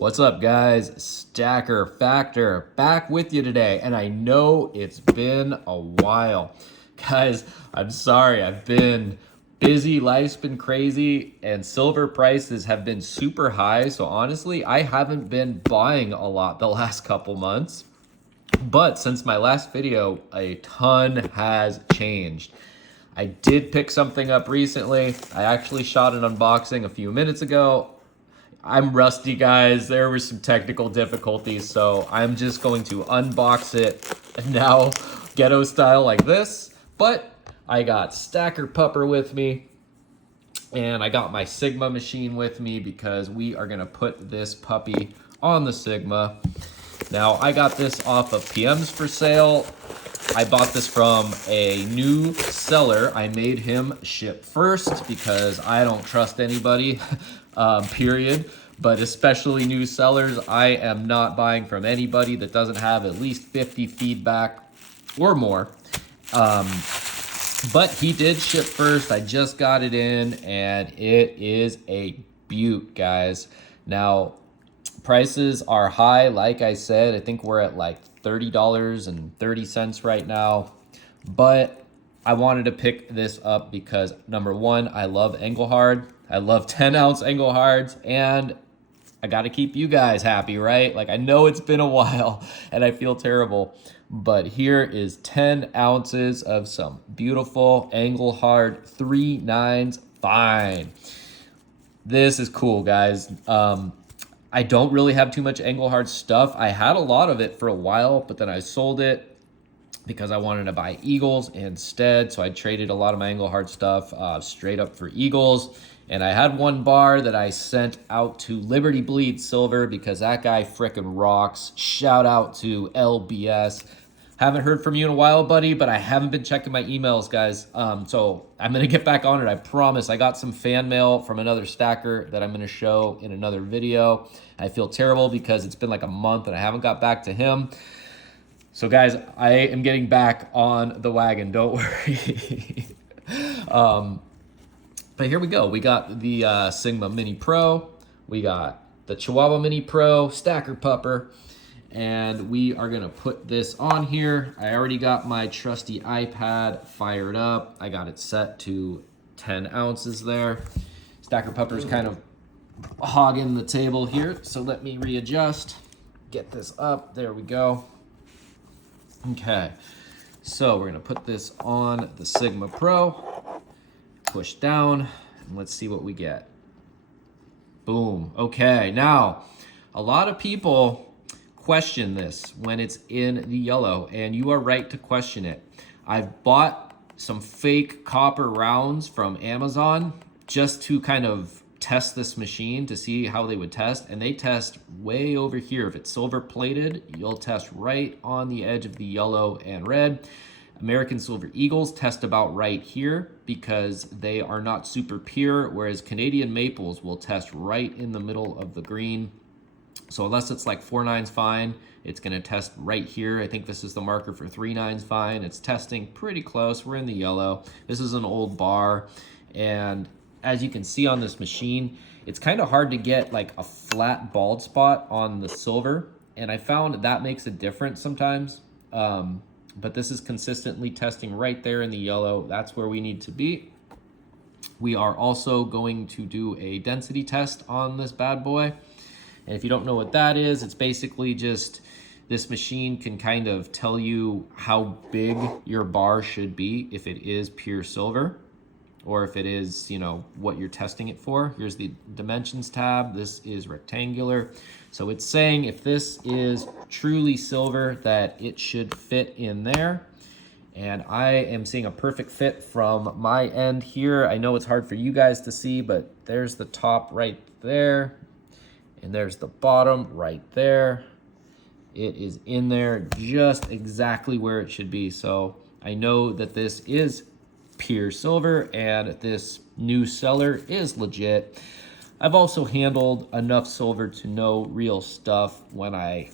What's up, guys? Stacker Factor back with you today, and I know it's been a while. Guys, I'm sorry, I've been busy, life's been crazy, and silver prices have been super high, so honestly, I haven't been buying a lot the last couple months. But since my last video, a ton has changed. I did pick something up recently. I actually shot an unboxing a few minutes ago. I'm rusty, guys. There were some technical difficulties, so I'm just going to unbox it now, ghetto style like this. But I got Stacker Pupper with me, and I got my Sigma machine with me because we are gonna put this puppy on the Sigma. Now, I got this off of PMs for sale. I bought this from a new seller. I made him ship first because I don't trust anybody, period. But especially new sellers, I am not buying from anybody that doesn't have at least 50 feedback or more. But he did ship first. I just got it in, and it is a beaut, guys. Now, prices are high. Like I said, I think we're at like $30.30 right now. But I wanted to pick this up because, number one, I love Engelhard. I love 10-ounce Engelhards, and I got to keep you guys happy, right? Like, I know it's been a while, and I feel terrible. But here is 10 ounces of some beautiful Engelhard 3.9s fine. This is cool, guys. I don't really have too much Engelhard stuff. I had a lot of it for a while, but then I sold it because I wanted to buy Eagles instead. So I traded a lot of my Engelhard stuff straight up for Eagles. And I had one bar that I sent out to Liberty Bleed Silver because that guy frickin' rocks. Shout out to LBS. Haven't heard from you in a while, buddy, but I haven't been checking my emails, guys. So I'm going to get back on it, I promise. I got some fan mail from another stacker that I'm going to show in another video. I feel terrible because it's been like a month and I haven't got back to him. So, guys, I am getting back on the wagon. Don't worry. But here we go. We got the Sigma Mini Pro. We got the Chihuahua Mini Pro, Stacker Pupper. And we are gonna put this on here. I already got my trusty iPad fired up. I got it set to 10 ounces there. Stacker Pupper's kind of hogging the table here, so let me readjust. Get this up, there we go. Okay, so we're gonna put this on the Sigma Pro. Push down, and let's see what we get. Boom, okay. Now, a lot of people question this when it's in the yellow, and you are right to question it. I've bought some fake copper rounds from Amazon just to kind of test this machine to see how they would test, and they test way over here. If it's silver plated, you'll test right on the edge of the yellow and red. American Silver Eagles test about right here because they are not super pure, whereas Canadian Maples will test right in the middle of the green. So unless it's like 4.9s fine, it's gonna test right here. I think this is the marker for 3.9s fine. It's testing pretty close. We're in the yellow. This is an old bar. And as you can see on this machine, it's kind of hard to get like a flat bald spot on the silver. And I found that makes a difference sometimes. But this is consistently testing right there in the yellow. That's where we need to be. We are also going to do a density test on this bad boy. And if you don't know what that is, it's basically just this machine can kind of tell you how big your bar should be if it is pure silver or if it is, you know, what you're testing it for. Here's the dimensions tab. This is rectangular. So it's saying if this is truly silver that it should fit in there. And I am seeing a perfect fit from my end here. I know it's hard for you guys to see, but there's the top right there. And there's the bottom right there. It is in there just exactly where it should be. So I know that this is pure silver and this new seller is legit. I've also handled enough silver to know real stuff when I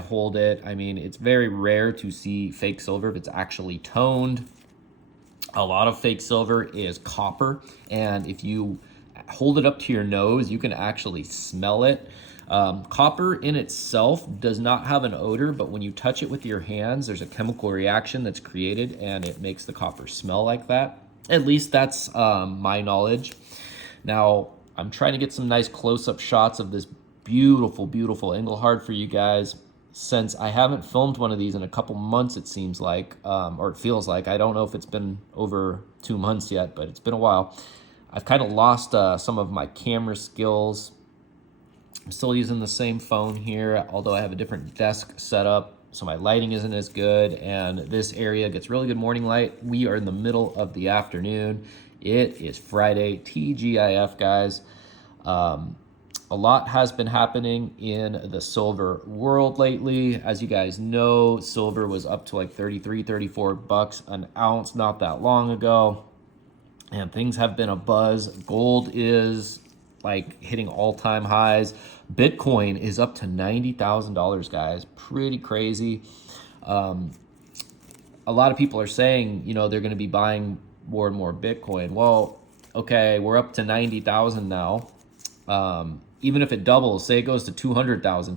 hold it. I mean, it's very rare to see fake silver if it's actually toned. A lot of fake silver is copper, and if you hold it up to your nose, you can actually smell it. Copper in itself does not have an odor, but when you touch it with your hands, there's a chemical reaction that's created and it makes the copper smell like that. At least that's my knowledge. Now, I'm trying to get some nice close-up shots of this beautiful, beautiful Engelhard for you guys. Since I haven't filmed one of these in a couple months, it seems like, or it feels like. I don't know if it's been over 2 months yet, but it's been a while. I've kind of lost some of my camera skills. I'm still using the same phone here, although I have a different desk setup, so my lighting isn't as good, and this area gets really good morning light. We are in the middle of the afternoon. It is Friday, TGIF, guys. A lot has been happening in the silver world lately. As you guys know, silver was up to like 33, 34 bucks an ounce not that long ago. And things have been a buzz. Gold is like hitting all-time highs. Bitcoin is up to $90,000, guys. Pretty crazy. A lot of people are saying, you know, they're going to be buying more and more Bitcoin. Well, okay, we're up to 90,000 now. Even if it doubles, say it goes to 200,000,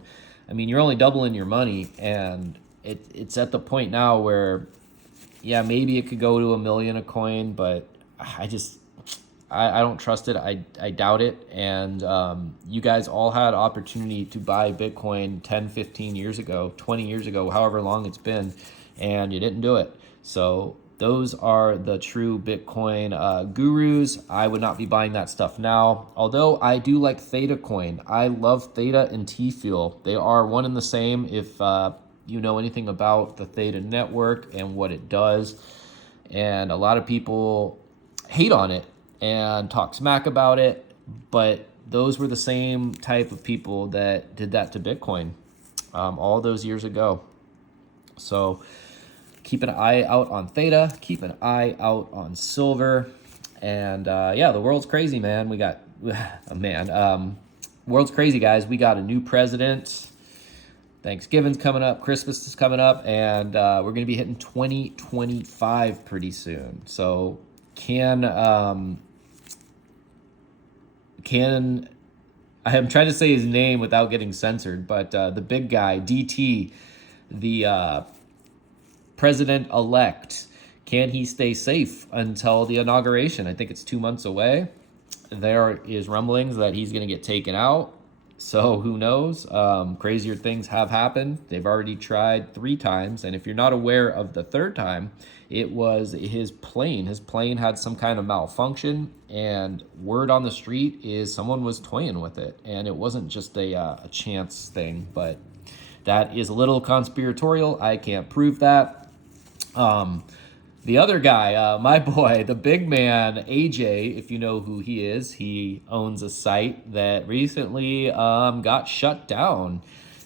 I mean, you're only doubling your money, and it's at the point now where, yeah, maybe it could go to $1 million a coin, but I don't trust it. I doubt it. And you guys all had opportunity to buy Bitcoin 10, 15 years ago, 20 years ago, however long it's been, and you didn't do it. So those are the true Bitcoin gurus. I would not be buying that stuff now, although I do like Theta coin. I love Theta and T-Fuel. They are one and the same if you know anything about the Theta network and what it does. And a lot of people hate on it and talk smack about it, but those were the same type of people that did that to Bitcoin all those years ago. So keep an eye out on Theta, keep an eye out on silver, and yeah, the world's crazy, man. We got, world's crazy, guys. We got a new president. Thanksgiving's coming up, Christmas is coming up, and we're gonna be hitting 2025 pretty soon. So I'm trying to say his name without getting censored, but the big guy, DT, the president-elect, can he stay safe until the inauguration? I think it's 2 months away. There is rumblings that he's going to get taken out. So who knows? Crazier things have happened. They've already tried 3 times. And if you're not aware of the 3rd time, it was his plane. His plane had some kind of malfunction. And word on the street is someone was toying with it. And it wasn't just a chance thing. But that is a little conspiratorial. I can't prove that. The other guy, my boy, the big man, AJ, if you know who he is, he owns a site that recently got shut down.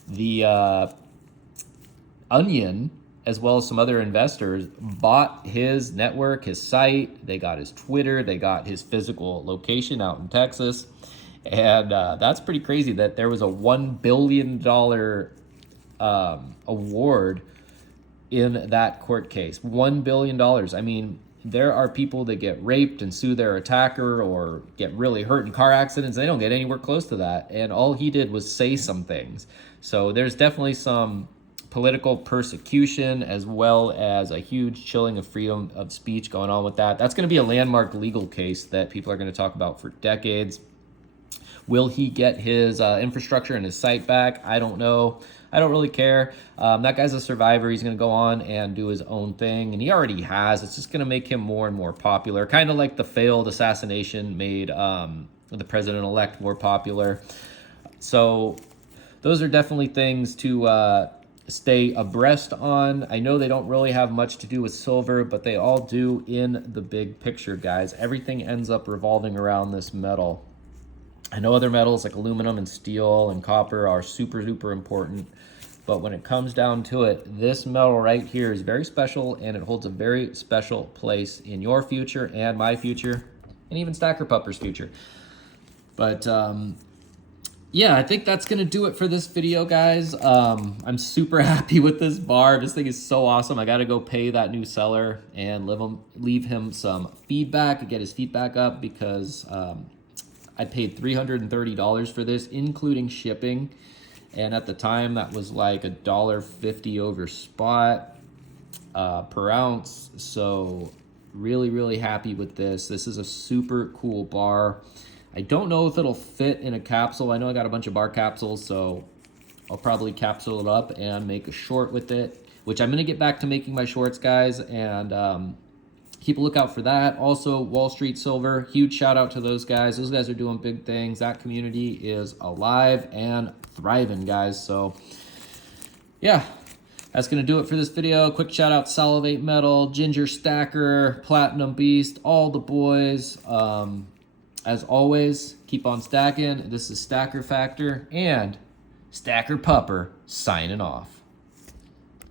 The Onion, as well as some other investors, bought his network, his site. They got his Twitter. They got his physical location out in Texas. And that's pretty crazy that there was a $1 billion award in that court case. $1 billion. I mean, there are people that get raped and sue their attacker or get really hurt in car accidents. They don't get anywhere close to that. And all he did was say some things. So there's definitely some political persecution as well as a huge chilling of freedom of speech going on with that. That's going to be a landmark legal case that people are going to talk about for decades. Will he get his infrastructure and his site back? I don't know. I don't really care. That guy's a survivor. He's going to go on and do his own thing, and he already has. It's just going to make him more and more popular, kind of like the failed assassination made the president-elect more popular. So those are definitely things to stay abreast on. I know they don't really have much to do with silver, but they all do in the big picture, guys. Everything ends up revolving around this metal. I know other metals like aluminum and steel and copper are super, super important. But when it comes down to it, this metal right here is very special, and it holds a very special place in your future and my future, and even Stacker Pupper's future. But yeah, I think that's going to do it for this video, guys. I'm super happy with this bar. This thing is so awesome. I got to go pay that new seller and leave him some feedback, get his feedback up, because I paid $330 for this, including shipping. And at the time, that was like $1.50 over spot per ounce. So really, really happy with this. This is a super cool bar. I don't know if it'll fit in a capsule. I know I got a bunch of bar capsules, so I'll probably capsule it up and make a short with it, which I'm going to get back to making my shorts, guys, and keep a lookout for that. Also, Wall Street Silver, huge shout out to those guys. Those guys are doing big things. That community is alive and thriving, guys. So yeah, that's going to do it for this video. Quick shout out Salivate Metal, Ginger Stacker, Platinum Beast, all the boys. As always, keep on stacking. This is Stacker Factor and Stacker Pupper signing off.